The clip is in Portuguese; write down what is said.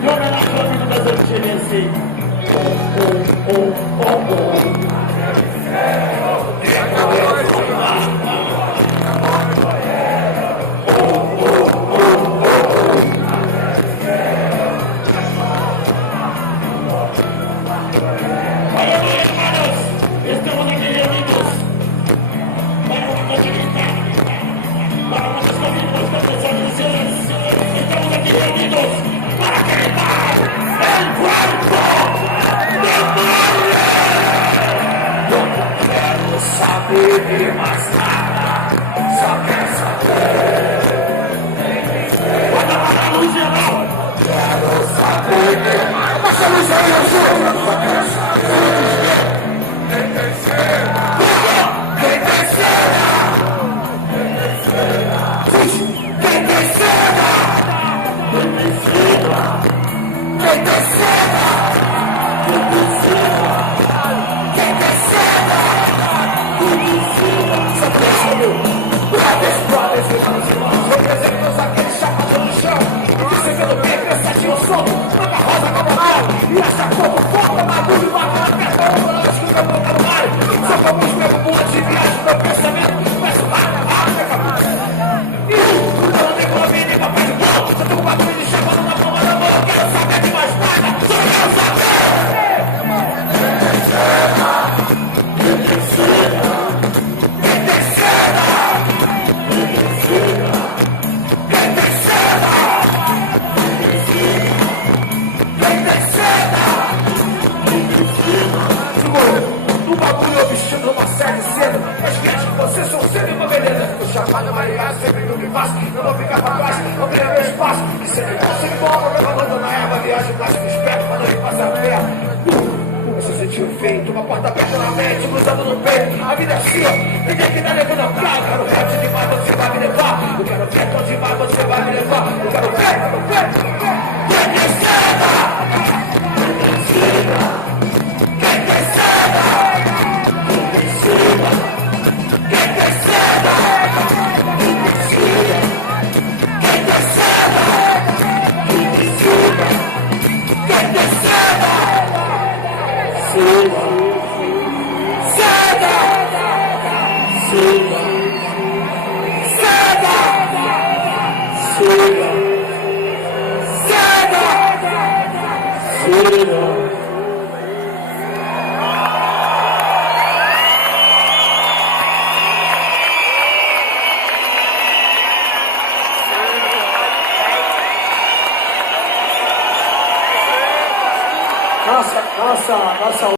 Em homenagem ao amigo das antigas, assim. Saber mais nada, só quer saber. Bota a luz geral. Quero saber mais. Baixa a luz aí, Arthur. Só quer saber. Quem tem cera? Quem tem cera? Quem tem cera? Quem tem cera? Quem tem cera? Quem tem cera? Quem tem cera? Quem tem cera? Brothers, irmãos, representam aquele chapadão no chão. Dizem pelo bem, pensadinho som, manga rosa camarada. E acha fogo, foda, bagulho e bacana. Aperta o ombro, nós que eu vou no mar. Só como os pego bonde de viagem, meu pensamento. Peço raca, cabeça. E quando eu tenho uma menina, papai de mão. Eu tô com bagulho de chapa numa palma da mão. Eu quero saber de mais nada, só quero saber. O bagulho é o vestido uma série cedo. Mas esquece que vocês são sempre uma beleza. Fico chapado, mareado, sempre no que faço. Eu vou ficar pra trás, não tenho meu espaço. E sempre bom, eu abandonar a erva. Viagem plástico esperto, mas não me passa a perna. Você sentiu feito, uma porta aberta na mente, cruzando no peito. A vida é sua, ninguém que tá levando a praga. Eu quero ver onde vai, você vai me levar. Eu quero ver onde vai, você vai me levar. Eu quero ver. Quem tem cena? Quem tem cena? Quem tem cena? Quem tem cena? Quem tem cena? Quem tem cena? Quem tem cena? Quem tem cena? Quem tem cena? Cena! Cena! Nossa